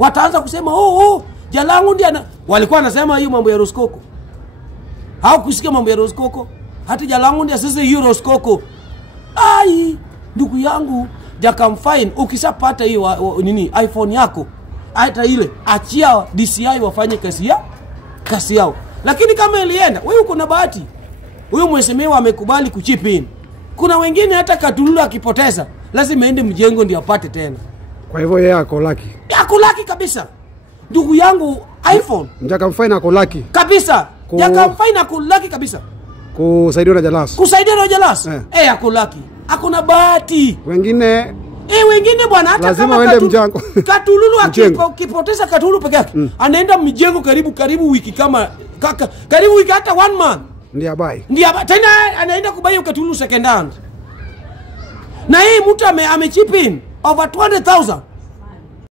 Wataanza kusema Jalango ndiye walikuwa wanasema hiyo mambo ya Roskoko. Hao kusikia mambo ya Roskoko. Hata Jalango ndiye sasa hiyo Roskoko. Ai, ndugu yangu, Jakamfine ukishapata hiyo iPhone yako, hata ile achia DCI wafanye kazi yao. Lakini kama ilienda, wewe uko na bahati. Huyo mheshimiwa amekubali kuchip in. Kuna wengine hata Katululu akipoteza, lazima aende mjengo ndio apate tena. Kwa hivyo yeye ako lucky. Ako lucky kabisa. Ndugu yangu iPhone. Jakamfine ako lucky. Kabisa. Jakamfine ako lucky kabisa. Kusaidia na Jalas. Kusaidia na Jalas. Ako lucky. Ako na bahati. Wengine wengine bwana hata lazima kama wende mjango. Katululu akipoteza Katululu peke yake, anaenda mjengo karibu wiki karibu wiki hata 1 month. Ndio bai. Tena anaenda kubai Katululu second hand. Na hii mtu amechip in over 200,000.